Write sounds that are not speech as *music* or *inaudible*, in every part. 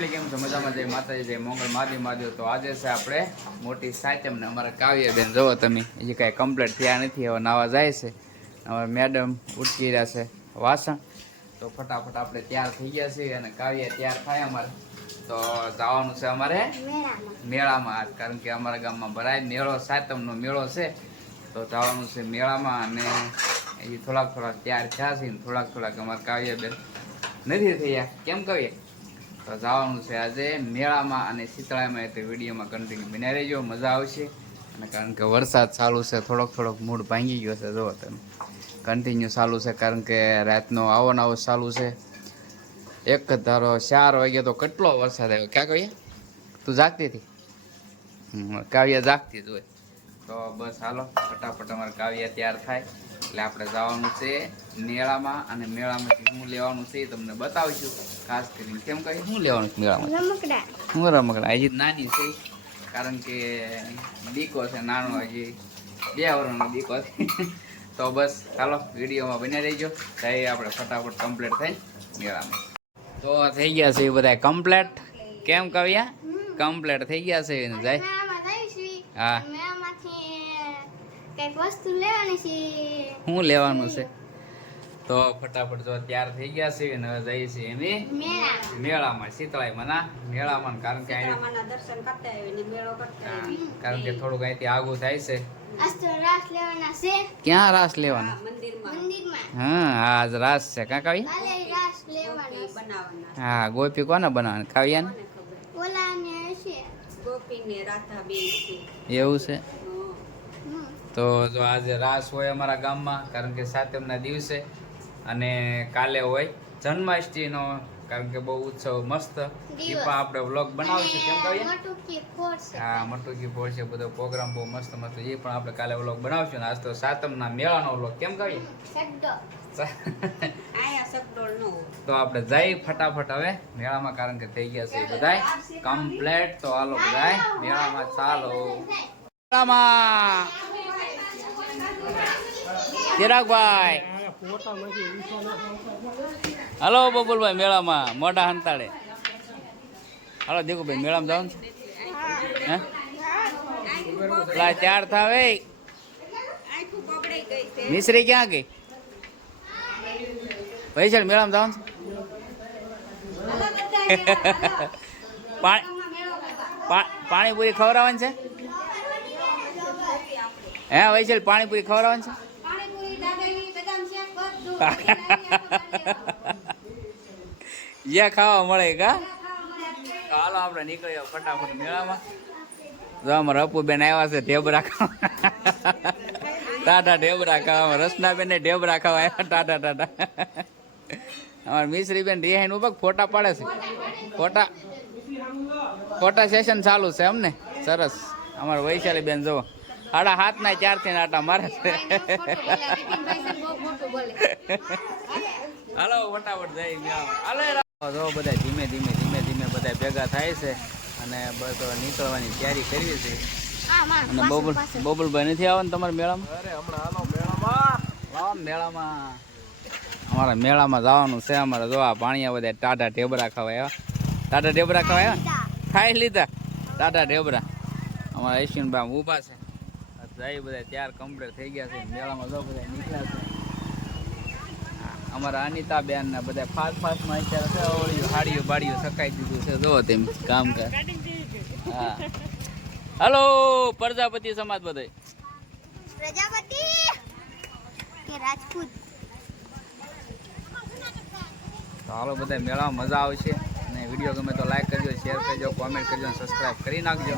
Family કેમ છો? મજામાં જય માતાજી જય મંગળ મહાદેવ મહાદેવ. તો આજે છે આપણે મોટી સાચમ ને અમારા કાવ્યબેન. જોવો તમે હજી કાંઈ કમ્પ્લીટ થયા નથી હવે નાવા જાય છે. અમારા મેડમ ઉટકી રહ્યા છે વાસણ. તો ફટાફટ આપણે તૈયાર થઈ ગયા છીએ અને કાવ્ય તૈયાર થાય અમારે. તો જવાનું છે અમારે મેળામાં. કારણ કે અમારા ગામમાં ભરાય મેળો સાતમનો મેળો છે. તો જવાનું છે મેળામાં અને એ થોડાક થોડાક તૈયાર થયા છે ને થોડાક થોડાક અમારા કાવ્યબેન નથી થયા. કેમ કહીએ તો જવાનું છે આજે મેળામાં અને શીતળામાં. એટલે વિડીયોમાં કન્ટિન્યુ બની રહેજો, મજા આવશે. અને કારણ કે વરસાદ ચાલુ છે, થોડોક થોડોક મૂડ ભાંગી ગયો છે જુઓ તમે. કન્ટિન્યુ ચાલુ છે, કારણ કે રાતનો આવો નવો ચાલુ છે. એક જ ધારો ચાર વાગ્યા તો કેટલો વરસાદ આવ્યો? ક્યાં કહીએ તું જાગતી હતી? કાવ્ય જાગતી જ હોય. તો બસ હાલો ફટાફટ અમારે કાવ્ય તૈયાર થાય. એટલે આપણે જવાનું છે મેળામાં અને મેળામાંથી શું લેવાનું છે એ તમને બતાવીશું. ખાસ કરીને કેમ કહી શું લેવાનું છે મેળામાં? રમકડા. હું રમકડા. હજી નાની છે. કારણ કે દીકો છે નાનો હજી. બે વર્ષનો દીકો છે. *laughs* તો બસ ચાલો વિડીયોમાં બન્યા રહીજો. જઈએ આપણે ફટાફટ કમ્પ્લીટ થઈ મેળામાં. તો થઈ ગયા છે એ બધા કમ્પ્લેટ કેમ કવ્યા? કમ્પ્લેટ થઈ ગયા છે જાય. હા. કંઈક વસ્તુ લેવાની છે. શું લેવાનું છે? તો ફટાફટ જો તૈયાર થઈ ગયા છે અને હવે જઈએ છીએ એની મેળા મેળામાં શીતળાઈ મના મેળામાં કારણ કે દર્શન કરતા મેળો કરતા કારણ કે થોડુંક અહીંથી આગું થાય છે. આજ તો રાસ લેવાના છે. ક્યાં રાસ લેવાનો? હા, મંદિરમાં. મંદિરમાં. હા આજ રાસ છે. કાં કાવી કાલે રાસ ગોપી બનાવવાના. હા ગોપી કોને બનાવવાની? ગોપી ને રાધા બેન છે એવું છે. તો જો આજે રાસ હોય અમારા ગામમાં કારણ કે સાતમના દિવસે અને કાલે હોય જન્માષ્ટમીનો કારણ કે બહુ ઉત્સવ મસ્ત. એ પણ આપણે વ્લોગ બનાવીશું કેમ કહીએ હા મટુકી ફોડશે બધો પ્રોગ્રામ બહુ મસ્ત મસ્ત. એ પણ આપણે કાલે વ્લોગ બનાવશું ને આજ તો સાતમના મેળાનો વ્લોગ કેમ કહીએ તો આપણે જઈ ફટાફટ હવે મેળામાં કારણ કે થઈ ગયા છે બધાય. કમ્પ્લેટ તો હાલો બધાય મેળામાં ચાલો. મેળામાં. ચિરાગભાઈ. હલો બબુલભાઈ મેળામાં મોટા હંતાડે હાલો દીકુભાઈ મેળામાં જાવ હે? પેલા ચાર થાવે. છે મિશ્રી ક્યાં ગઈ? પૈસા મેળામાં જાવ *laughs* પાણીપુરી ખવડાવવાની છે? હે વૈશાલ પાણીપુરી ખવડાવવાની છે? *laughs* જ્યાં ખાવા મળે કા? હાલો આપણે નીકળ્યો ફટાફટ મેળામાં. જો અમારા અપુબેન આવ્યા છે ઢેબરા ખાવા. ટાટા ઢેબરા ખાવા. રસનાબેન ઢેબરા ખાવા આવ્યા. ટાટા ટાટા અમારા મિશ્રી બેન રિહાઈન ઊભા ફોટા પાડે છે? ફોટા ફોટા સેશન ચાલુ છે એમને? સરસ. અમારા વૈશાલી બેન જો સાડા હાથ ના ચારથી આટા મારે છે હાલો ફટાફટ જાય હાલો જો બધા ધીમે ધીમે ધીમે ધીમે બધા ભેગા થાય છે અને બસ નીકળવાની તૈયારી કરીએ છીએ અને બબુલ બબુલભાઈ નથી આવવાનું તમારા મેળામાં? અરે હમણાં હાલો મેળામાં. મેળામાં. અમારા મેળામાં જવાનું છે. અમારે જો આ પાણીયા બધા ટાટા ઢેબરા ખાવા આવ્યા. ટાટા ઢેબરા ખાવા આવ્યા? ખાઈ લીધા. ટાટા ઢેબરા. અમારા ઈશ્વરભાઈ ઊભા છે. જાય બધા ત્યાર કમ્પ્લીટ થઈ ગયા છે. મેળામાં જો બધા નીકળ્યા છે. અમારા અનિતા બેન ને બધા ફાસ્ટ ફાસ્ટમાં અત્યારે છે ઓળી હાડીઓ બાડીઓ સકાઈ દીધું છે. જો તેમ કામ કર હા. હલો પ્રજાપતિ સમાજ બધે પ્રજાપતિ! કે રાજપૂત? હાલો બધા મેળામાં મજા આવશે. વીડિયો ગમે તો લાઈક કરજો શેર કરજો કોમેન્ટ કરજો અને સબસ્ક્રાઇબ કરી નાખજો.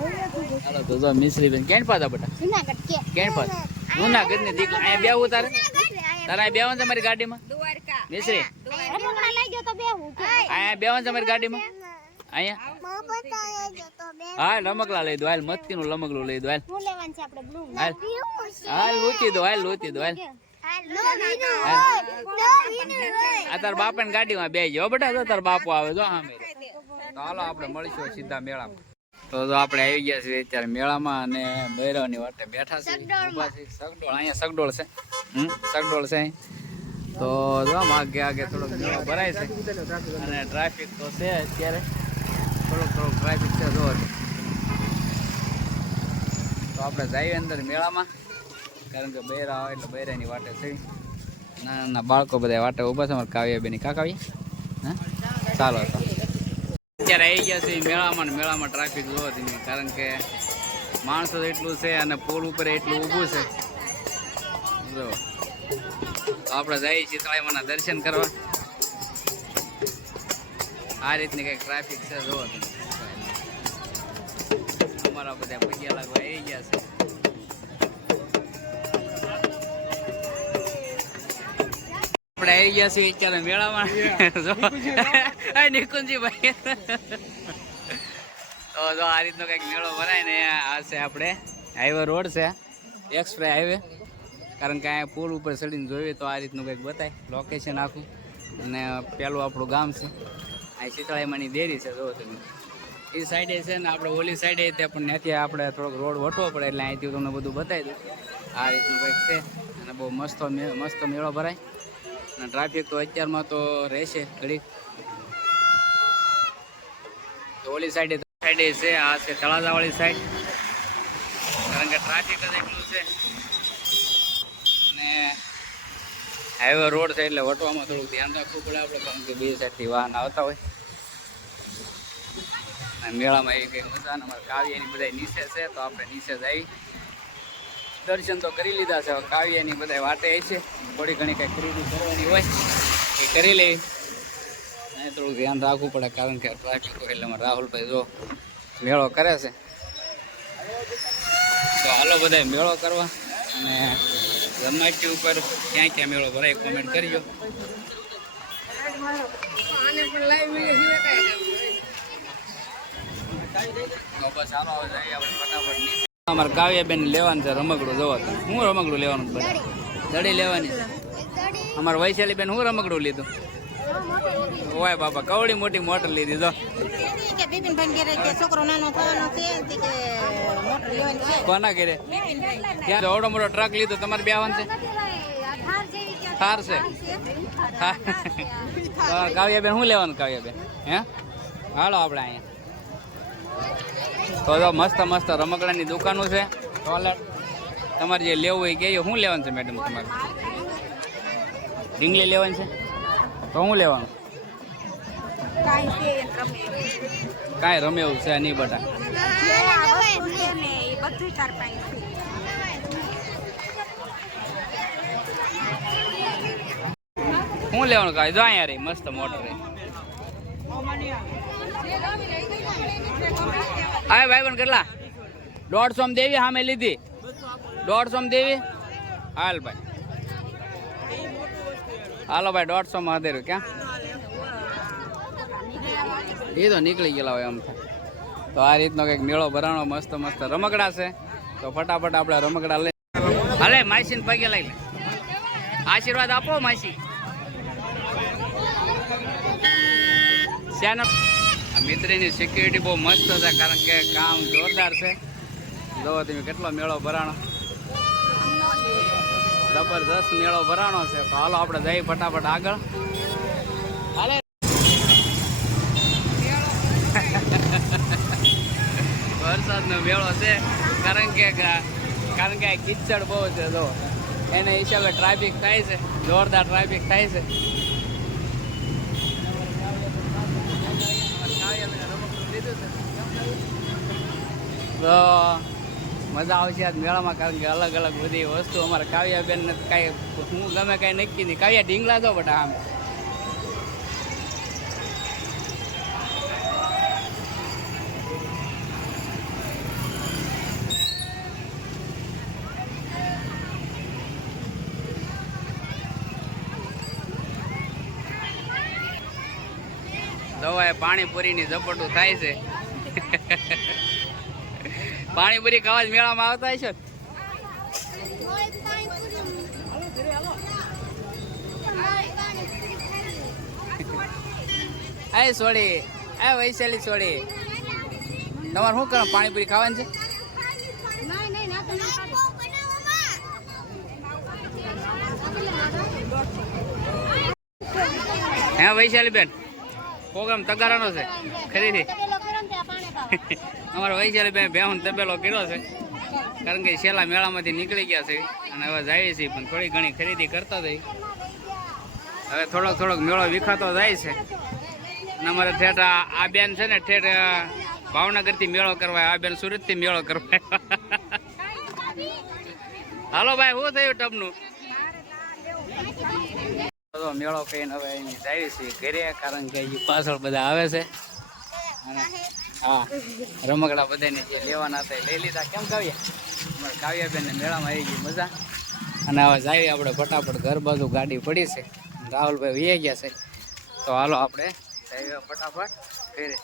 હાલો તો જો મિશ્રી બેન ક્યાં પાછા બેટા? જુનાગઢ કે. ક્યાં પાછા? જુનાગઢની દીકરી અહીંયા બેવું તારે? તારે અહીંયા બેવાનું છે મારી ગાડીમાં? દ્વારકા. મિશ્રી? રમકડા લઈ ગયો તો બેહું. અહીંયા બેવાનું છે મારી ગાડીમાં? અહીંયા? મફત આયો જો તો બે હા લમકલા લઈ દો હાલ મસ્તી નું રમકડું લઈ દો હાલ. હું લેવાનું છે આપણે બ્લુ? હાલ. હાલ દો હાલ લૂચી દો હાલ. આ તાર બાપા ની ગાડીમાં બે જો બેટા જો તાર બાપો આવે જો હા મેરે તો હાલો આપણે મળીશું સીધા મેળામાં. તો જો આપણે આવી ગયા છીએ અત્યારે મેળામાં અને ભૈરવની વાટે બેઠા છીએ. સગડોળ અહીંયા સગડોળ છે. હમ સગડોળ છે અહીં. તો જો આગે આગે થોડોક મેળો ભરાય છે. અને ટ્રાફિક તો છે અત્યારે. થોડોક થોડોક ટ્રાફિક છે જો તો આપણે જઈએ અંદર મેળામાં. કારણ કે બૈરા આવે એટલે બૈરાની વાટે છે નાના નાના બાળકો બધા વાટે ઊભા છે. અમારે કાવ્યા બેની કાકાવી. હા? ચાલો તો. અત્યારે આવી ગયા છે. મેળામાં ને મેળામાં ટ્રાફિક જોવો તમે કારણ કે માણસો એટલું છે અને પોલ ઉપર એટલું ઊભું છે. જો. આપણે જઈએ શીતળાઈમાના દર્શન કરવા. આ રીતની કંઈક ટ્રાફિક છે જોવો અમારા બધા ભગ્યા લાગવા આવી ગયા છે. આપણે આવી ગયા છીએ અત્યારે મેળામાં. નિકુંજીભાઈ. તો જો આ રીતનો કંઈક મેળો ભરાય ને આ છે આપણે હાઈવે રોડ છે એક્સપ્રે હાઈવે કારણ કે અહીંયા પુલ ઉપર ચડીને જોઈએ તો આ રીતનું કંઈક બતાય. લોકેશન આખું. અને પેલું આપણું ગામ છે. અહીં શીતળાઈમાંની દેરી છે જો તમે. એ સાઈડે છે ને આપણે ઓલી સાઈડે તે પણ ત્યાંથી આપણે થોડોક રોડ વટવો પડે એટલે અહીંથી તમને બધું બતાવી દઉં. આ રીતનું કંઈક છે. અને બહુ મસ્ત મસ્ત મેળો ભરાય. અને ટ્રાફિક તો અત્યારમાં તો રહેશે ઘડીક તો ઓલી સાઈડે સાઈડે છે, આ છે તળાજાવાળી સાઈડ કારણ કે ટ્રાફિક જ એટલું છે. અને હાઈવે રોડ છે એટલે વટવામાં થોડુંક ધ્યાન રાખવું પડે આપણે, કારણ કે બે સાઈડથી વાહન આવતા હોય. અને મેળામાં એ કંઈક મજા અમારે કાવ્યની બધા નીચે છે, તો આપણે નીચે જ આવી દર્શન તો કરી લીધા છે. કાવ્યની બધા વાટે છે. થોડી ઘણી કંઈ ખરીદી કરવાની હોય એ કરી લઈ અને થોડું ધ્યાન રાખવું પડે કારણ કે ટ્રાફિક હોય એટલે રાહુલભાઈ જો મેળો કરે છે. તો હાલો બધા મેળો કરવા અને જન્માષ્ટમી ઉપર ક્યાં ક્યાં મેળો ભરાય કોમેન્ટ કરજો. બસ હાલો જઈએ આપણે ફટાફટ. અમારે કાવ્યાબેન લેવાનું છે રમકડું જોવો હું રમકડું લેવાનું બધા દડી લેવાની અમારે વૈશાલી બેન હું રમકડું લીધું? ઓય બાપા કવડી મોટી મોટર લીધી તો કોના ઘરે? ત્યાં ઓડો મોટો ટ્રક લીધો તમારે બે આવવાનું છે? થાર છે. કાવ્યાબેન શું લેવાનું કાવ્યાબેન? હે? હાલો આપણે અહીંયા. તો જો મસ્ત મસ્ત રમકડાની દુકાનો છે. ટોયલેટ તમારે જે લેવું હોય કે શું લેવાનું છે મેડમ તમારે? ઢીંગલી લેવાની છે? તો શું લેવાનું? કાંઈ રમે એવું છે નહીં બટા. બધું શું લેવાનું કાંઈ? જો અહીંયા રહી મસ્ત મોટર રહી. હા ભાઈ પણ કેટલા? દોઢસો દેવી દેવી સામે લીધી. દોઢસો દેવી? હાલ ભાઈ. હાલો ભાઈ, દોઢસો માં ક્યાં? એ તો નીકળી ગયેલા હોય આમ તો. આ રીતનો કંઈક મેળો ભરાણો મસ્ત મસ્ત રમકડા છે. તો ફટાફટ આપણે રમકડા લઈ હાલે માસીને પગે લઈ લે. આશીર્વાદ આપો માસી. શ્યાનો મિત્રીની સિક્યુરિટી બહુ મસ્ત છે, કારણ કે કામ જોરદાર છે. જોવો તમે કેટલો મેળો ભરાણો. જબરદસ્ત મેળો ભરાણો છે. તો હાલો આપણે જઈએ ફટાફટ આગળ. વરસાદનો મેળો છે. કારણ કે કારણ કે કિચડ બહુ છે જો એને હિસાબે ટ્રાફિક થાય છે. જોરદાર ટ્રાફિક થાય છે. તો મજા આવશે મેળામાં કારણ કે અલગ અલગ બધી વસ્તુ અમારે કાવ્યાબેન ને કાંઈ હું ગમે કાંઈ નક્કી નહીં. કાવ્યા ઢીંગલા દો બટા આમ. દવાએ પાણીપુરીની ઝપટું થાય છે. *laughs* પાણીપુરી ખાવા મેળામાં આવતા છે? એ સોડી એ વૈશાલી સોડી તમારે શું કરો પાણીપુરી ખાવાની છે? હે વૈશાલી બેન પ્રોગ્રામ તગારાનો છે, ખરીદી. અમારા વૈશાલી બેન બેહુન તબેલો કર્યો છે. કારણ કે છેલ્લા મેળામાંથી નીકળી ગયા છે અને હવે જઈએ છીએ પણ થોડી ઘણી ખરીદી કરતા થઈ હવે થોડોક થોડોક મેળો વિખાતો જાય છે. અને અમારે ઠેઠ આ બેન છે ને, ઠેઠ ભાવનગરથી મેળો કરવા આ બેન સુરતથી મેળો કરવા હાલો ભાઈ, શું થયું ટબનું? મેળો કહીને હવે એની જાય છે ઘરે, કારણ કે પાછળ બધા આવે છે. અને હા. રમકડા બધાને જે લેવાના હતા લઈ લીધા. કેમ કાવ્યા? અમારે કાવ્યાબેન ને મેળામાં આવી ગઈ મજા. અને હવે જાય આપણે ફટાફટ ઘર બાજુ ગાડી પડી છે. રાહુલભાઈ વી ગયા છે. તો હાલો આપણે જઈએ ફટાફટ ઘરે.